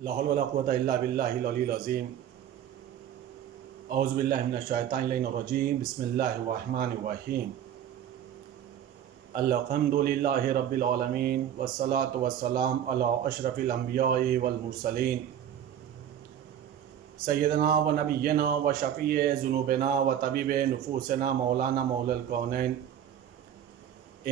لا حول ولا قوة إلا بالله العلي العظيم أعوذ بالله من الشيطان الرجيم بسم الله الرحمن الرحيم الحمد لله رب العالمين والصلاة والسلام على أشرف الأنبياء والمرسلين سيدنا ونبينا وشفيع ذنوبنا وطبيب نفوسنا مولانا مولى الكونين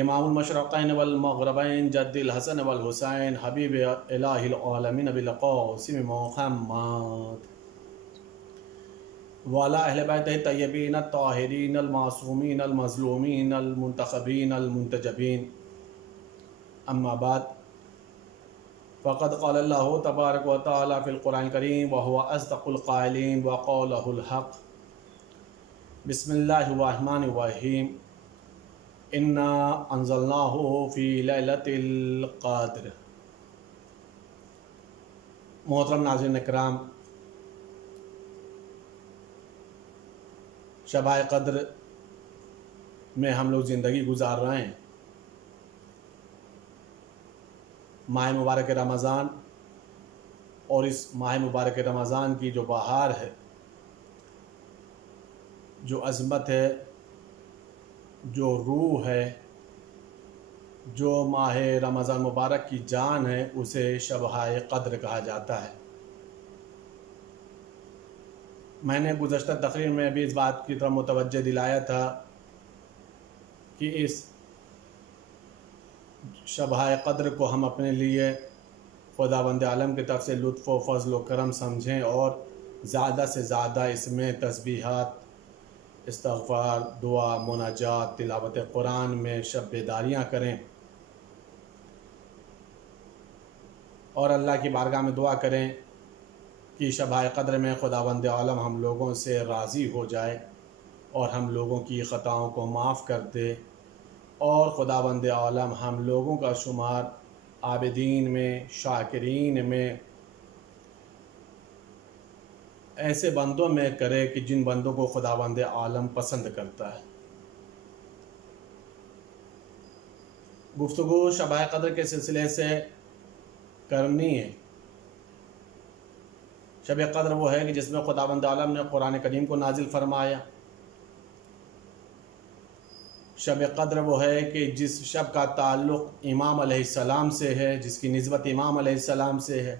امام المشرقین والمغربین جد الحسن والحسین حبیب الہ العالمین بالقاسم محمد وعلی اہل بیتہ الطیبین الطاہرین المعصومین المظلومین المنتخبین المنتجبین اما بعد فقد قال اللہ تبارک و تعالی فی القرآن الکریم وهو اصدق القائلین وقولہ الحق بسم اللہ الرحمن الرحیم انا انزلناہ فی لیلۃ القدر۔ محترم ناظرین اکرام، شب قدر میں ہم لوگ زندگی گزار رہے ہیں۔ ماہ مبارک رمضان اور اس ماہ مبارک رمضان کی جو بہار ہے، جو عظمت ہے، جو روح ہے، جو ماہ رمضان مبارک کی جان ہے، اسے شب قدر کہا جاتا ہے۔ میں نے گزشتہ تقریر میں بھی اس بات کی طرف متوجہ دلایا تھا کہ اس شب قدر کو ہم اپنے لیے خداوند عالم کی طرف سے لطف و فضل و کرم سمجھیں اور زیادہ سے زیادہ اس میں تسبیحات، استغفار، دعا، مناجات، تلاوت قرآن میں شب بیداریاں کریں اور اللہ کی بارگاہ میں دعا کریں کہ شب قدر میں خداوند عالم ہم لوگوں سے راضی ہو جائے اور ہم لوگوں کی خطاؤں کو معاف کر دے، اور خداوند عالم ہم لوگوں کا شمار عابدین میں، شاکرین میں، ایسے بندوں میں کرے کہ جن بندوں کو خداوند عالم پسند کرتا ہے۔ گفتگو شب قدر کے سلسلے سے کرنی ہے۔ شب قدر وہ ہے کہ جس میں خداوند عالم نے قرآن کریم کو نازل فرمایا۔ شب قدر وہ ہے کہ جس شب کا تعلق امام علیہ السلام سے ہے، جس کی نسبت امام علیہ السلام سے ہے۔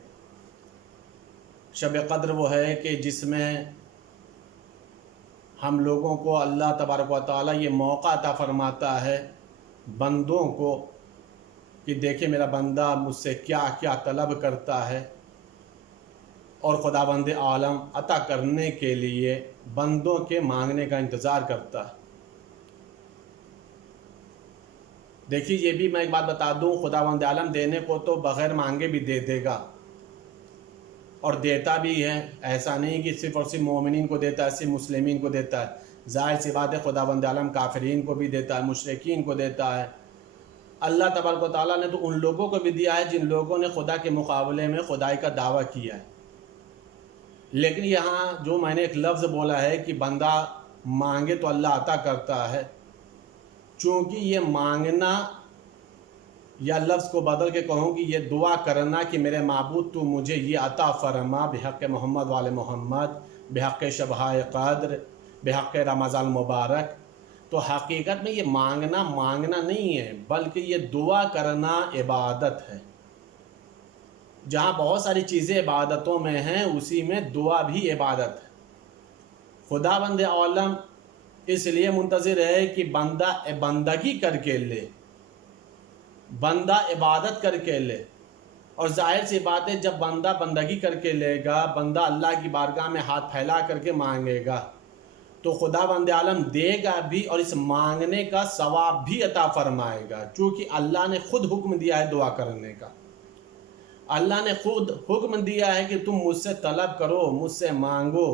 شب قدر وہ ہے کہ جس میں ہم لوگوں کو اللہ تبارک و تعالیٰ یہ موقع عطا فرماتا ہے بندوں کو کہ دیکھیں میرا بندہ مجھ سے کیا کیا طلب کرتا ہے، اور خداوند عالم عطا کرنے کے لیے بندوں کے مانگنے کا انتظار کرتا ہے۔ دیکھیے، یہ بھی میں ایک بات بتا دوں، خداوند عالم دینے کو تو بغیر مانگے بھی دے دے گا اور دیتا بھی ہے۔ ایسا نہیں کہ صرف اور صرف مومنین کو دیتا ہے، صرف مسلمین کو دیتا ہے۔ ظاہر سی بات ہے، خداوند عالم کافرین کو بھی دیتا ہے، مشرکین کو دیتا ہے۔ اللہ تبارک و تعالیٰ نے تو ان لوگوں کو بھی دیا ہے جن لوگوں نے خدا کے مقابلے میں خدائی کا دعویٰ کیا ہے۔ لیکن یہاں جو میں نے ایک لفظ بولا ہے کہ بندہ مانگے تو اللہ عطا کرتا ہے، چونکہ یہ مانگنا، یا لفظ کو بدل کے کہوں کہ یہ دعا کرنا کہ میرے معبود تو مجھے یہ عطا فرما بحق محمد وال محمد، بحق شب قدر، بحق رمضان مبارک، تو حقیقت میں یہ مانگنا نہیں ہے، بلکہ یہ دعا کرنا عبادت ہے۔ جہاں بہت ساری چیزیں عبادتوں میں ہیں، اسی میں دعا بھی عبادت ہے۔ خداوند عالم اس لیے منتظر ہے کہ بندہ بندگی کر کے لے، بندہ عبادت کر کے لے، اور ظاہر سی بات ہے جب بندہ بندگی کر کے لے گا، بندہ اللہ کی بارگاہ میں ہاتھ پھیلا کر کے مانگے گا، تو خداوند عالم دے گا بھی اور اس مانگنے کا ثواب بھی عطا فرمائے گا، چونکہ اللہ نے خود حکم دیا ہے دعا کرنے کا۔ اللہ نے خود حکم دیا ہے کہ تم مجھ سے طلب کرو، مجھ سے مانگو۔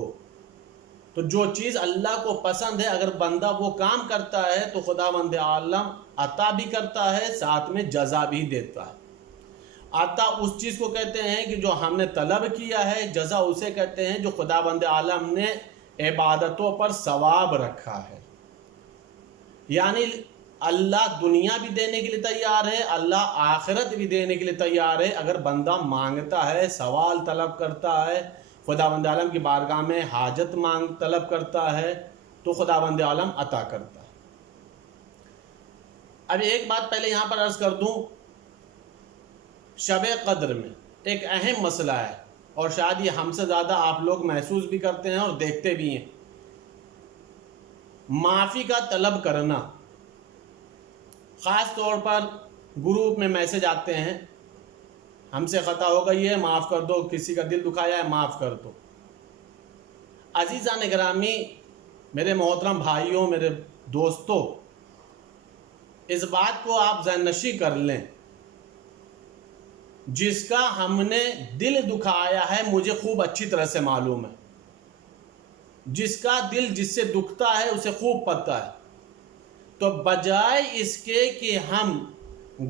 تو جو چیز اللہ کو پسند ہے، اگر بندہ وہ کام کرتا ہے تو خداوند عالم عطا بھی کرتا ہے، ساتھ میں جزا بھی دیتا ہے۔ عطا اس چیز کو کہتے ہیں کہ جو ہم نے طلب کیا ہے، جزا اسے کہتے ہیں جو خداوند عالم نے عبادتوں پر ثواب رکھا ہے۔ یعنی اللہ دنیا بھی دینے کے لیے تیار ہے، اللہ آخرت بھی دینے کے لیے تیار ہے، اگر بندہ مانگتا ہے، سوال طلب کرتا ہے، خداوند عالم کی بارگاہ میں حاجت طلب کرتا ہے تو خداوند عالم عطا کرتا ہے۔ اب ایک بات پہلے یہاں پر عرض کر دوں، شب قدر میں ایک اہم مسئلہ ہے، اور شاید یہ ہم سے زیادہ آپ لوگ محسوس بھی کرتے ہیں اور دیکھتے بھی ہیں، معافی کا طلب کرنا۔ خاص طور پر گروپ میں میسج آتے ہیں، ہم سے خطا ہو گئی ہے، معاف کر دو، کسی کا دل دکھایا ہے، معاف کر دو۔ عزیزان گرامی، میرے محترم بھائیوں، میرے دوستوں، اس بات کو آپ ذہن نشی کر لیں، جس کا ہم نے دل دکھایا ہے مجھے خوب اچھی طرح سے معلوم ہے، جس کا دل جس سے دکھتا ہے اسے خوب پتہ ہے۔ تو بجائے اس کے کہ ہم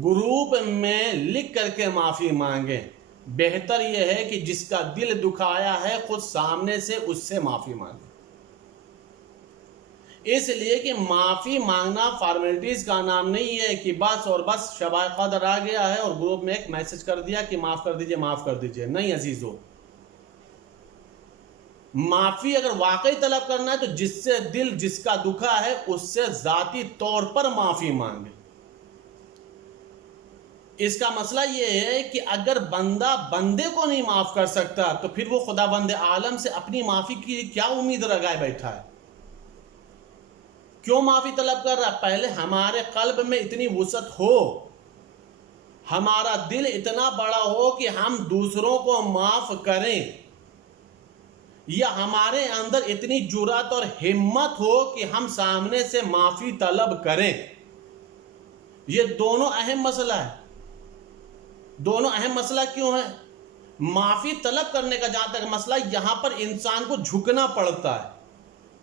گروپ میں لکھ کر کے معافی مانگیں، بہتر یہ ہے کہ جس کا دل دکھایا ہے خود سامنے سے اس سے معافی مانگیں، اس لیے کہ معافی مانگنا فارمیلٹیز کا نام نہیں ہے کہ بس اور بس شب قدر آ گیا ہے اور گروپ میں ایک میسج کر دیا کہ معاف کر دیجئے، معاف کر دیجئے۔ نہیں عزیزو، معافی اگر واقعی طلب کرنا ہے تو جس سے دل جس کا دکھا ہے اس سے ذاتی طور پر معافی مانگے۔ اس کا مسئلہ یہ ہے کہ اگر بندہ بندے کو نہیں معاف کر سکتا تو پھر وہ خداوند عالم سے اپنی معافی کی کیا امید لگائے بیٹھا ہے؟ کیوں معافی طلب کر رہا ہے؟ پہلے ہمارے قلب میں اتنی وسعت ہو، ہمارا دل اتنا بڑا ہو کہ ہم دوسروں کو معاف کریں، یا ہمارے اندر اتنی جرات اور ہمت ہو کہ ہم سامنے سے معافی طلب کریں۔ یہ دونوں اہم مسئلہ ہے۔ دونوں اہم مسئلہ کیوں ہے؟ معافی طلب کرنے کا جہاں تک مسئلہ، یہاں پر انسان کو جھکنا پڑتا ہے،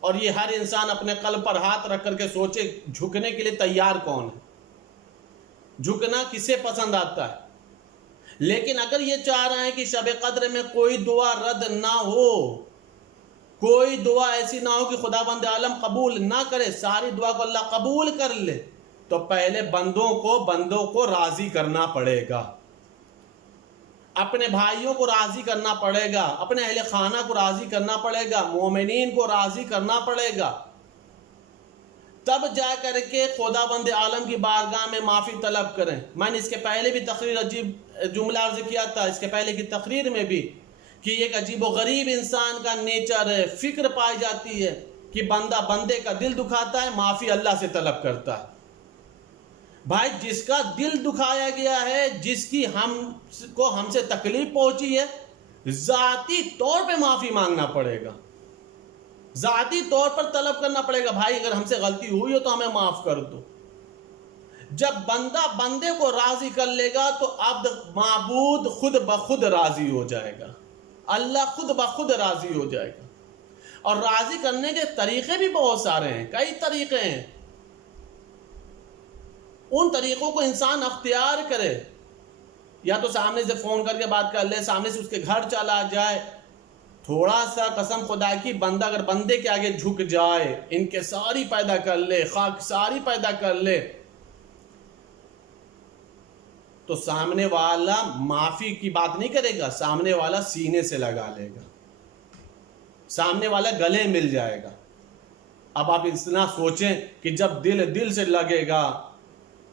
اور یہ ہر انسان اپنے قلب پر ہاتھ رکھ کر کے سوچے جھکنے کے لیے تیار کون ہے، جھکنا کسے پسند آتا ہے۔ لیکن اگر یہ چاہ رہے ہیں کہ شب قدر میں کوئی دعا رد نہ ہو، کوئی دعا ایسی نہ ہو کہ خداوند عالم قبول نہ کرے، ساری دعا کو اللہ قبول کر لے، تو پہلے بندوں کو راضی کرنا پڑے گا، اپنے بھائیوں کو راضی کرنا پڑے گا، اپنے اہل خانہ کو راضی کرنا پڑے گا، مومنین کو راضی کرنا پڑے گا، تب جا کر کے خداوند عالم کی بارگاہ میں معافی طلب کریں۔ میں نے اس کے پہلے بھی تقریر عجیب جملہ عرض کیا تھا، اس کے پہلے کی تقریر میں بھی، کہ ایک عجیب و غریب انسان کا نیچر ہے، فکر پائی جاتی ہے کہ بندہ بندے کا دل دکھاتا ہے، معافی اللہ سے طلب کرتا ہے۔ بھائی، جس کا دل دکھایا گیا ہے، جس کی ہم سے تکلیف پہنچی ہے، ذاتی طور پہ معافی مانگنا پڑے گا، ذاتی طور پر طلب کرنا پڑے گا، بھائی اگر ہم سے غلطی ہوئی ہو تو ہمیں معاف کر دو۔ جب بندہ بندے کو راضی کر لے گا تو اب معبود خود بخود راضی ہو جائے گا، اللہ خود بخود راضی ہو جائے گا۔ اور راضی کرنے کے طریقے بھی بہت سارے ہیں، کئی طریقے ہیں، ان طریقوں کو انسان اختیار کرے، یا تو سامنے سے فون کر کے بات کر لے، سامنے سے اس کے گھر چلا جائے، تھوڑا سا قسم خدا کی بندہ اگر بندے کے آگے جھک جائے، انکساری پیدا کر لے، خاکساری پیدا کر لے، تو سامنے والا معافی کی بات نہیں کرے گا، سامنے والا سینے سے لگا لے گا، سامنے والا گلے مل جائے گا۔ اب آپ اتنا سوچیں کہ جب دل سے لگے گا،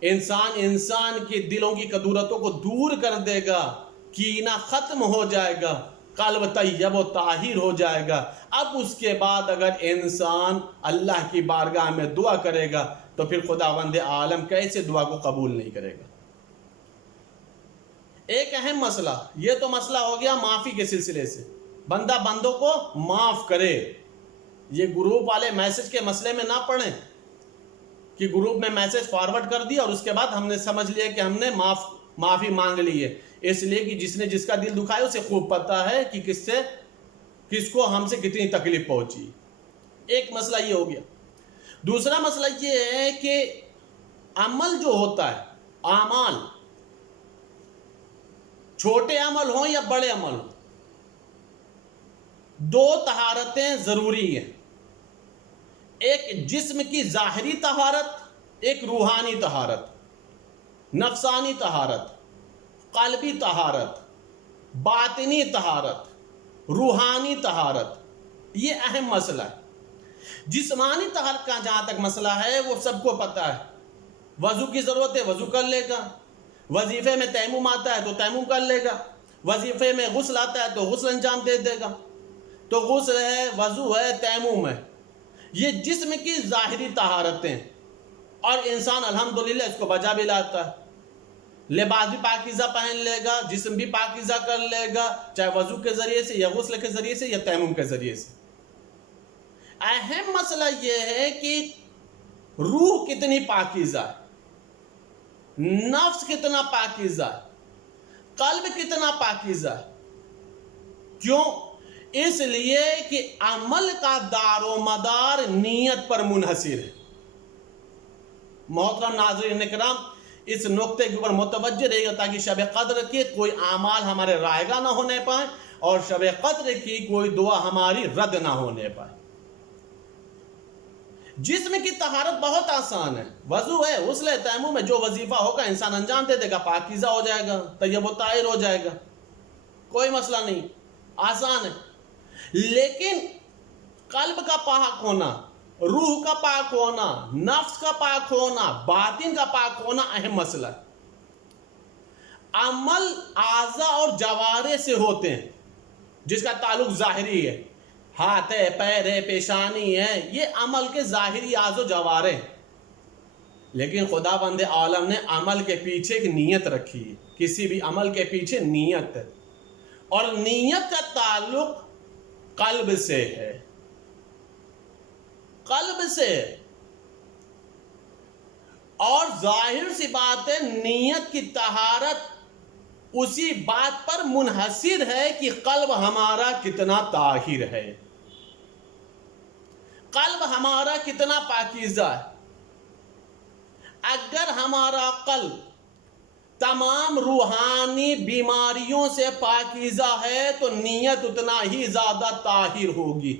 انسان کے دلوں کی کدورتوں کو دور کر دے گا، کینہ ختم ہو جائے گا، قلب طیب و طاہر ہو جائے گا، اب اس کے بعد اگر انسان اللہ کی بارگاہ میں دعا کرے گا تو پھر خداوند عالم کیسے دعا کو قبول نہیں کرے گا۔ ایک اہم مسئلہ، یہ تو مسئلہ ہو گیا معافی کے سلسلے سے، بندہ بندوں کو معاف کرے۔ یہ گروپ والے میسج کے مسئلے میں نہ پڑھیں کہ گروپ میں میسج فارورڈ کر دیا اور اس کے بعد ہم نے سمجھ لیا کہ ہم نے معافی مانگ لی ہے، اس لیے کہ جس نے جس کا دل دکھایا اسے خوب پتہ ہے کہ کس کو ہم سے کتنی تکلیف پہنچی۔ ایک مسئلہ یہ ہو گیا۔ دوسرا مسئلہ یہ ہے کہ عمل جو ہوتا ہے، اعمال، چھوٹے عمل ہوں یا بڑے عمل ہوں، دو طہارتیں ضروری ہیں۔ ایک جسم کی ظاہری طہارت، ایک روحانی طہارت، نفسانی طہارت، قلبی طہارت، باطنی طہارت، روحانی طہارت، یہ اہم مسئلہ ہے۔ جسمانی طہارت کا جہاں تک مسئلہ ہے وہ سب کو پتہ ہے، وضو کی ضرورت ہے وضو کر لے گا، وظیفے میں تیمم آتا ہے تو تیمم کر لے گا، وظیفے میں غسل آتا ہے تو غسل انجام دے دے گا۔ تو غسل ہے، وضو ہے، تیمم ہے، یہ جسم کی ظاہری طہارتیں، اور انسان الحمدللہ اس کو بجا بھی لاتا ہے۔ لباس بھی پاکیزہ پہن لے گا، جسم بھی پاکیزہ کر لے گا، چاہے وضو کے ذریعے سے یا غسل کے ذریعے سے یا تیمم کے ذریعے سے۔ اہم مسئلہ یہ ہے کہ روح کتنی پاکیزہ ہے، نفس کتنا پاکیزہ ہے، قلب کتنا پاکیزہ ہے۔ کیوں؟ اس لیے کہ عمل کا دار و مدار نیت پر منحصر ہے۔ محترم ناظرین کرام، اس نقطے کے اوپر متوجہ رہے گا تاکہ شب قدر کے کوئی اعمال ہمارے رائگاں نہ ہونے پائیں اور شب قدر کی کوئی دعا ہماری رد نہ ہونے پائے۔ جسم کی طہارت بہت آسان ہے، وضو ہے، غسل ہے، تیمم ہے، جو وظیفہ ہوگا انسان انجام دے دے گا، پاکیزہ ہو جائے گا، طیب و طاہر ہو جائے گا، کوئی مسئلہ نہیں، آسان ہے۔ لیکن قلب کا پاک ہونا، روح کا پاک ہونا، نفس کا پاک ہونا، باطن کا پاک ہونا اہم مسئلہ ہے۔ عمل اعضاء اور جوارح سے ہوتے ہیں، جس کا تعلق ظاہری ہے، ہاتھ ہے، پیر ہے، پیشانی ہے، یہ عمل کے ظاہری اعضاء و جوارح۔ لیکن خداوند عالم نے عمل کے پیچھے ایک نیت رکھی ہے، کسی بھی عمل کے پیچھے نیت ہے، اور نیت کا تعلق قلب سے ہے، قلب سے۔ اور ظاہر سی بات ہے، نیت کی طہارت اسی بات پر منحصر ہے کہ قلب ہمارا کتنا طاہر ہے، قلب ہمارا کتنا پاکیزہ ہے۔ اگر ہمارا قلب تمام روحانی بیماریوں سے پاکیزہ ہے تو نیت اتنا ہی زیادہ طاہر ہوگی۔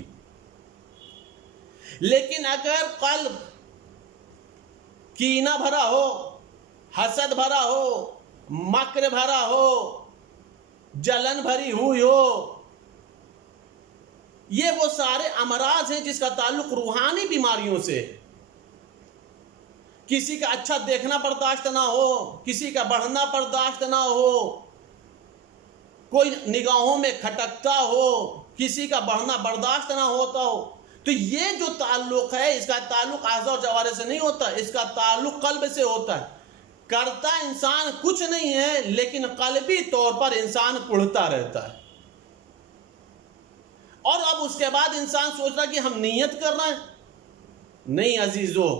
لیکن اگر قلب کینہ بھرا ہو، حسد بھرا ہو، مکر بھرا ہو، جلن بھری ہوئی ہو، یہ وہ سارے امراض ہیں جس کا تعلق روحانی بیماریوں سے۔ کسی کا اچھا دیکھنا برداشت نہ ہو، کسی کا بڑھنا برداشت نہ ہو، کوئی نگاہوں میں کھٹکتا ہو، کسی کا بڑھنا برداشت نہ ہوتا ہو، تو یہ جو تعلق ہے اس کا تعلق اعضاء و جوارح سے نہیں ہوتا، اس کا تعلق قلب سے ہوتا ہے۔ کرتا انسان کچھ نہیں ہے لیکن قلبی طور پر انسان کڑھتا رہتا ہے۔ اور اب اس کے بعد انسان سوچ رہا کہ ہم نیت کر رہے ہیں۔ نہیں عزیزو،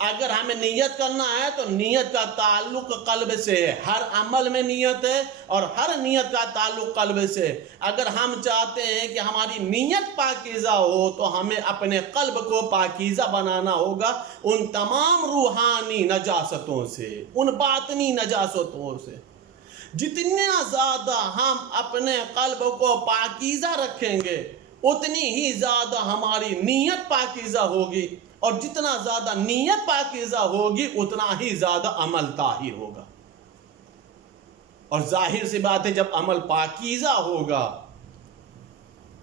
اگر ہمیں نیت کرنا ہے تو نیت کا تعلق قلب سے ہے، ہر عمل میں نیت ہے اور ہر نیت کا تعلق قلب سے ہے۔ اگر ہم چاہتے ہیں کہ ہماری نیت پاکیزہ ہو تو ہمیں اپنے قلب کو پاکیزہ بنانا ہوگا ان تمام روحانی نجاستوں سے، ان باطنی نجاستوں سے۔ جتنا زیادہ ہم اپنے قلب کو پاکیزہ رکھیں گے اتنی ہی زیادہ ہماری نیت پاکیزہ ہوگی، اور جتنا زیادہ نیت پاکیزہ ہوگی اتنا ہی زیادہ عمل طاہر ہوگا۔ اور ظاہر سی بات ہے، جب عمل پاکیزہ ہوگا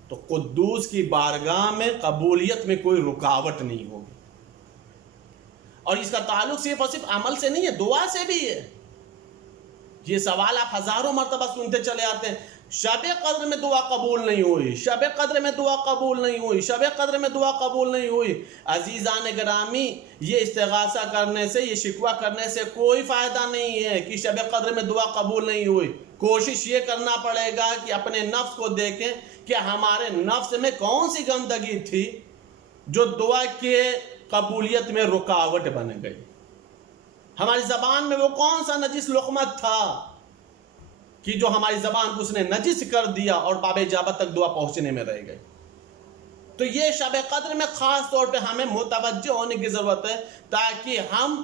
تو قدوس کی بارگاہ میں قبولیت میں کوئی رکاوٹ نہیں ہوگی۔ اور اس کا تعلق صرف اور صرف عمل سے نہیں ہے، دعا سے بھی ہے۔ یہ سوال آپ ہزاروں مرتبہ سنتے چلے آتے ہیں، شب قدر میں دعا قبول نہیں ہوئی، شب قدر میں دعا قبول نہیں ہوئی، شب قدر میں دعا قبول نہیں ہوئی۔ عزیزان گرامی، یہ استغاثہ کرنے سے، یہ شکوہ کرنے سے کوئی فائدہ نہیں ہے کہ شب قدر میں دعا قبول نہیں ہوئی۔ کوشش یہ کرنا پڑے گا کہ اپنے نفس کو دیکھیں کہ ہمارے نفس میں کون سی گندگی تھی جو دعا کے قبولیت میں رکاوٹ بن گئی، ہماری زبان میں وہ کون سا نجس لقمت تھا کہ جو ہماری زبان کو اس نے نجس کر دیا اور باب اجابت تک دعا پہنچنے میں رہ گئی۔ تو یہ شب قدر میں خاص طور پہ ہمیں متوجہ ہونے کی ضرورت ہے تاکہ ہم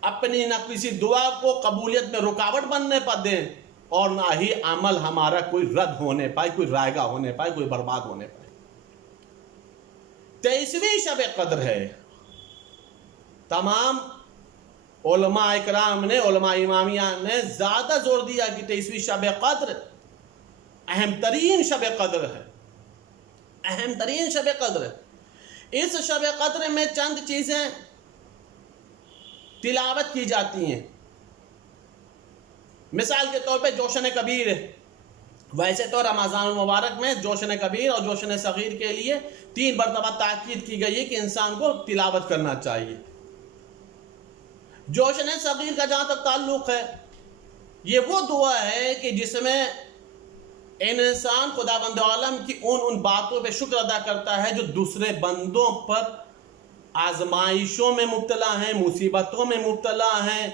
اپنی نہ کسی دعا کو قبولیت میں رکاوٹ بننے پر دیں اور نہ ہی عمل ہمارا کوئی رد ہونے پائے، کوئی رائگاں ہونے پائے، کوئی برباد ہونے پائے۔ 23ویں شب قدر ہے، تمام علماء اکرام نے، علماء امامیہ نے زیادہ زور دیا کہ 23ویں شب قدر اہم ترین شب قدر ہے، اہم ترین شب قدر ہے۔ اس شب قدر میں چند چیزیں تلاوت کی جاتی ہیں۔ مثال کے طور پہ جوشن کبیر ہے۔ ویسے تو رمضان المبارک میں جوشن کبیر اور جوشن صغیر کے لیے 3 مرتبہ تاکید کی گئی ہے کہ انسان کو تلاوت کرنا چاہیے۔ جوشن صغیر کا جہاں تک تعلق ہے، یہ وہ دعا ہے کہ جس میں انسان خداوند عالم کی ان باتوں پہ شکر ادا کرتا ہے جو دوسرے بندوں پر آزمائشوں میں مبتلا ہیں، مصیبتوں میں مبتلا ہیں،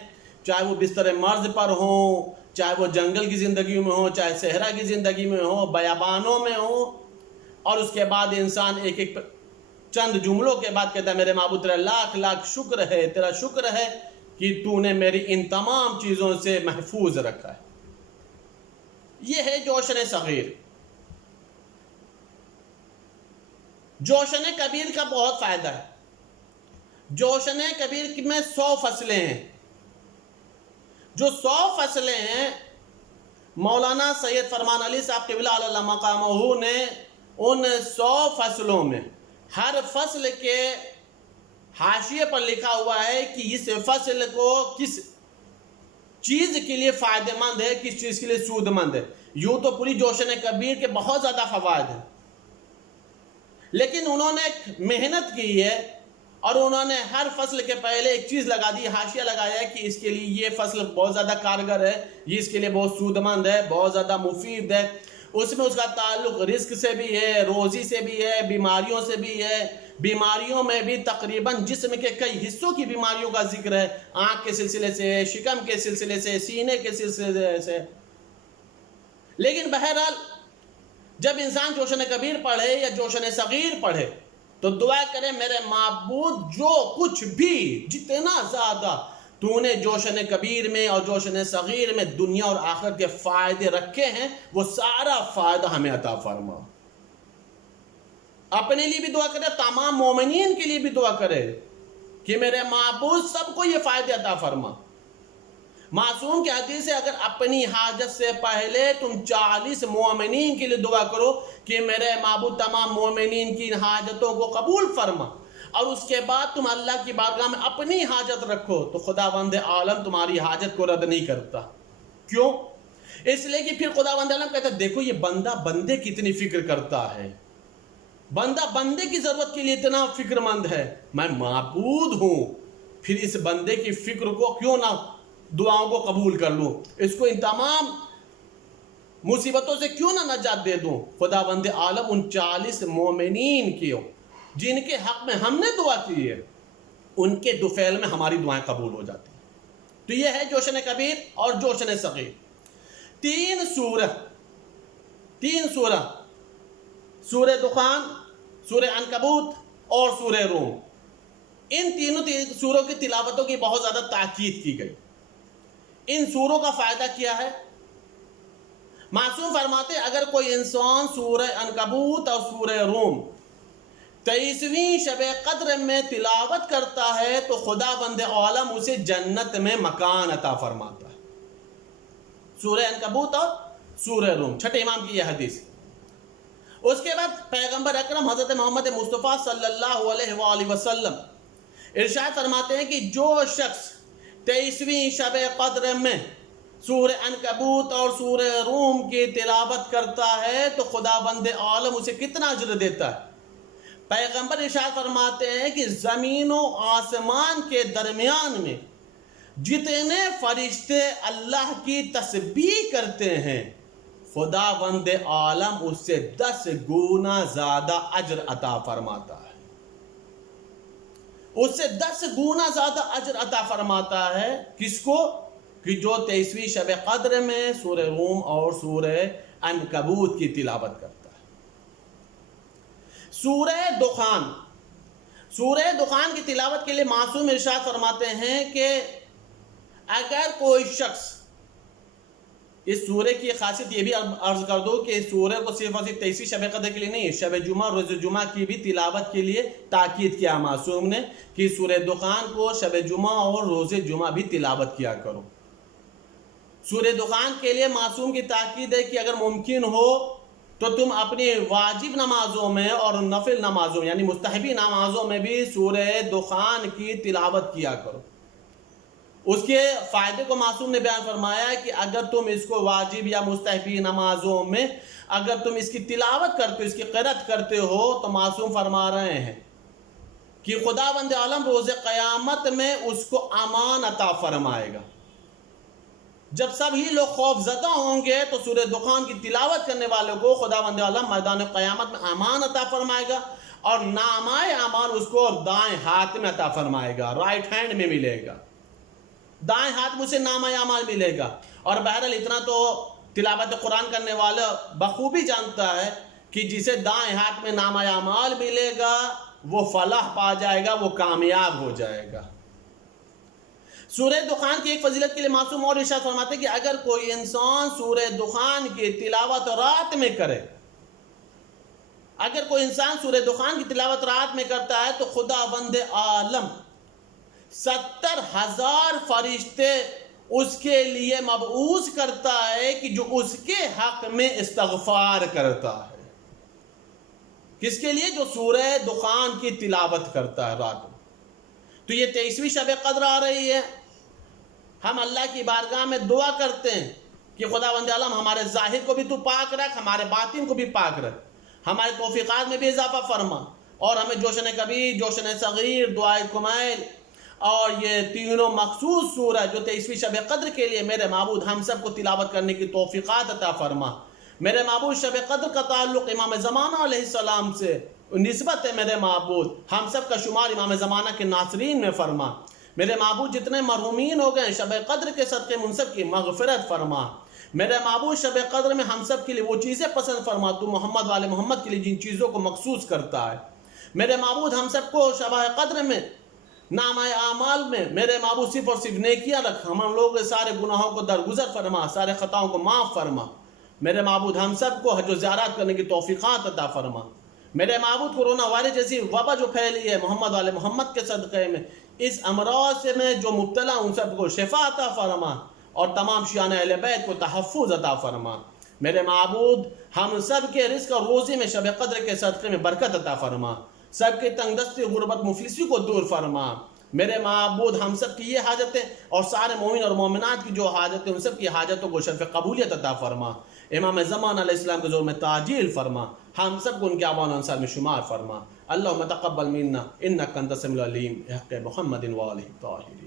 چاہے وہ بستر مرض پر ہوں، چاہے وہ جنگل کی زندگی میں ہو، چاہے صحرا کی زندگی میں ہو، بیابانوں میں ہو۔ اور اس کے بعد انسان ایک ایک چند جملوں کے بعد کہتا ہے میرے معبود تیرا لاکھ لاکھ شکر ہے، تیرا شکر ہے کہ تو نے میری ان تمام چیزوں سے محفوظ رکھا ہے۔ یہ ہے جوشن صغیر۔ جوشن کبیر کا بہت فائدہ ہے۔ جوشن کبیر میں 100 فصلیں ہیں۔ جو 100 فصلیں ہیں، مولانا سید فرمان علی صاحب قبلہ علی مقامہ نے ان 100 فصلوں میں ہر فصل کے حاشیے پر لکھا ہوا ہے کہ اس فصل کو کس چیز کے لیے فائدہ مند ہے، کس چیز کے لیے سود مند ہے۔ یوں تو پوری جوشن کبیر کے بہت زیادہ فوائد ہیں، لیکن انہوں نے ایک محنت کی ہے اور انہوں نے ہر فصل کے پہلے ایک چیز لگا دی، حاشیہ لگایا ہے کہ اس کے لیے یہ فصل بہت زیادہ کارگر ہے، یہ اس کے لیے بہت سود مند ہے، بہت زیادہ مفید ہے۔ اس میں اس کا تعلق رزق سے بھی ہے، روزی سے بھی ہے، بیماریوں سے بھی ہے۔ بیماریوں میں بھی تقریباً جسم کے کئی حصوں کی بیماریوں کا ذکر ہے، آنکھ کے سلسلے سے، شکم کے سلسلے سے، سینے کے سلسلے سے۔ لیکن بہرحال جب انسان جوشن کبیر پڑھے یا جوشن صغیر پڑھے تو دعا کرے میرے معبود جو کچھ بھی جتنا زیادہ تو نے جوشن کبیر میں اور جوشن صغیر میں دنیا اور آخرت کے فائدے رکھے ہیں، وہ سارا فائدہ ہمیں عطا فرما۔ اپنے لیے بھی دعا کرے، تمام مومنین کے لیے بھی دعا کرے کہ میرے معبود سب کو یہ فائدے عطا فرما۔ معصوم کی حدیث ہے اگر اپنی حاجت سے پہلے تم 40 مومنین کے لیے دعا کرو کہ میرے معبود تمام مومنین کی حاجتوں کو قبول فرما، اور اس کے بعد تم اللہ کی بارگاہ میں اپنی حاجت رکھو، تو خداوند عالم تمہاری حاجت کو رد نہیں کرتا۔ کیوں؟ اس لیے کہ پھر خداوند عالم کہتا ہے دیکھو یہ بندہ بندے کی اتنی فکر کرتا ہے، بندہ بندے کی ضرورت کے لیے اتنا فکر مند ہے، میں معبود ہوں، پھر اس بندے کی فکر کو کیوں نہ دعاؤں کو قبول کر لوں، اس کو ان تمام مصیبتوں سے کیوں نہ نجات دے دوں۔ خداوند عالم ان 40 مومنین کی جن کے حق میں ہم نے دعا کی ہے، ان کے دفعل میں ہماری دعائیں قبول ہو جاتی ہیں۔ تو یہ ہے جوشن کبیر اور جوشن صغیر۔ 3 سورہ، سورہ دخان، سورہ عنکبوت اور سورہ روم، ان تینوں سوروں کی تلاوتوں کی بہت زیادہ تاکید کی گئی۔ ان سوروں کا فائدہ کیا ہے؟ معصوم فرماتے اگر کوئی انسان سورہ عنکبوت اور سورہ روم 23ویں شب قدر میں تلاوت کرتا ہے تو خداوند عالم اسے جنت میں مکان عطا فرماتا ہے۔ سورہ عنکبوت اور سورہ روم، چھٹے امام کی یہ حدیث۔ اس کے بعد پیغمبر اکرم حضرت محمد مصطفیٰ صلی اللہ علیہ وآلہ وسلم ارشاد فرماتے ہیں کہ جو شخص 23ویں شب قدر میں سورہ عنکبوت اور سورہ روم کی تلاوت کرتا ہے تو خداوند عالم اسے کتنا اجر دیتا ہے۔ پیغمبر ارشاد فرماتے ہیں کہ زمین و آسمان کے درمیان میں جتنے فرشتے اللہ کی تسبیح کرتے ہیں، خداوند عالم اس سے 10 گنا زیادہ اجر عطا فرماتا ہے، اس سے 10 گنا زیادہ اجر عطا فرماتا ہے۔ کس کو؟ کہ جو 23ویں شب قدر میں سورہ روم اور سورہ عنکبوت کی تلاوت کرتا ہے۔ سورہ دخان، سورہ دخان کی تلاوت کے لیے معصوم ارشاد فرماتے ہیں کہ اگر کوئی شخص اس سورہ کی خاصیت یہ بھی عرض کر دو کہ اس سورہ کو صرف اور صرف 23 شب قدر کے لیے نہیں، شب جمعہ روز جمعہ کی بھی تلاوت کے لیے تاکید کیا معصوم نے کہ سورہ دخان کو شب جمعہ اور روز جمعہ بھی تلاوت کیا کرو۔ سورہ دخان کے لیے معصوم کی تاکید ہے کہ اگر ممکن ہو تو تم اپنی واجب نمازوں میں اور نفل نمازوں یعنی مستحبی نمازوں میں بھی سورہ دخان کی تلاوت کیا کرو۔ اس کے فائدے کو معصوم نے بیان فرمایا ہے کہ اگر تم اس کو واجب یا مستحبی نمازوں میں اگر تم اس کی تلاوت کرتے ہو، اس کی قرأت کرتے ہو، تو معصوم فرما رہے ہیں کہ خداوند عالم روز قیامت میں اس کو امان عطا فرمائے گا۔ جب سبھی لوگ خوف زدہ ہوں گے تو سورہ دخان کی تلاوت کرنے والوں کو خداوند عالم میدان قیامت میں امان عطا فرمائے گا، اور نامہ اعمال اس کو دائیں ہاتھ میں عطا فرمائے گا، رائٹ ہینڈ میں ملے گا، دائیں ہاتھ میں سے نامہ اعمال ملے گا۔ اور بہرحال اتنا تو تلاوت قرآن کرنے والا بخوبی جانتا ہے کہ جسے دائیں ہاتھ میں نامہ اعمال ملے گا وہ فلاح پا جائے گا، وہ کامیاب ہو جائے گا۔ سورہ دخان کی ایک فضیلت کے لیے معصوم اور ارشاد فرماتے ہیں کہ اگر کوئی انسان سورہ دخان کی تلاوت رات میں کرے، اگر کوئی انسان سورہ دخان کی تلاوت رات میں کرتا ہے تو خداوند عالم 70,000 فرشتے اس کے لیے مبعوث کرتا ہے کہ جو اس کے حق میں استغفار کرتا ہے۔ کس کے لیے؟ جو سورہ دخان کی تلاوت کرتا ہے رات میں۔ تو یہ 23ویں شب قدر آ رہی ہے، ہم اللہ کی بارگاہ میں دعا کرتے ہیں کہ خداوند عالم ہمارے ظاہر کو بھی تو پاک رکھ، ہمارے باطن کو بھی پاک رکھ، ہمارے توفیقات میں بھی اضافہ فرما، اور ہمیں جوشن کبیر، جوشن صغیر، دعائے کمیل اور یہ تینوں مخصوص سورہ جو 23ویں شب قدر کے لیے میرے معبود ہم سب کو تلاوت کرنے کی توفیقات عطا فرما۔ میرے معبود شب قدر کا تعلق امام زمانہ علیہ السلام سے نسبت ہے، میرے معبود ہم سب کا شمار امام زمانہ کے ناصرین میں فرما۔ میرے معبود جتنے مرحومین ہو گئے شب قدر کے صدقے ان سب کی مغفرت فرما۔ میرے معبود شب قدر میں ہم سب کے لیے وہ چیزیں پسند فرما تو محمد والے محمد کے لیے جن چیزوں کو مخصوص کرتا ہے۔ میرے معبود ہم سب کو شب قدر میں نامہ اعمال میں میرے معبود صرف اور صرف نیکیاں رکھ، ہم لوگ سارے گناہوں کو درگزر فرما، سارے خطاؤں کو معاف فرما۔ میرے معبود ہم سب کو حج و زیارات کرنے کی توفیقات عطا فرما۔ میرے معبود کورونا وائرس جیسی وبا جو پھیلی ہے محمد والے محمد کے صدقے میں اس امراض سے میں جو مبتلا ان سب کو شفا عطا فرما، اور تمام شیعان اہل بیت کو تحفظ عطا فرما۔ میرے معبود ہم سب کے رزق اور روزی میں شب قدر کے صدقے میں برکت عطا فرما، سب کے تنگ دستی غربت مفلسی کو دور فرما۔ میرے معبود ہم سب کی یہ حاجتیں اور سارے مومن اور مومنات کی جو حاجتیں ان سب کی حاجتوں کو شرف قبولیت عطا فرما۔ امام زمان علیہ السلام کے زور میں تعجیل فرما، ہم سب کو ان کے اعوان و انصار میں شمار فرما۔ اللہم تقبل منا انک انت السمیع العلیم، بحق محمد و آلہ الطاہرین۔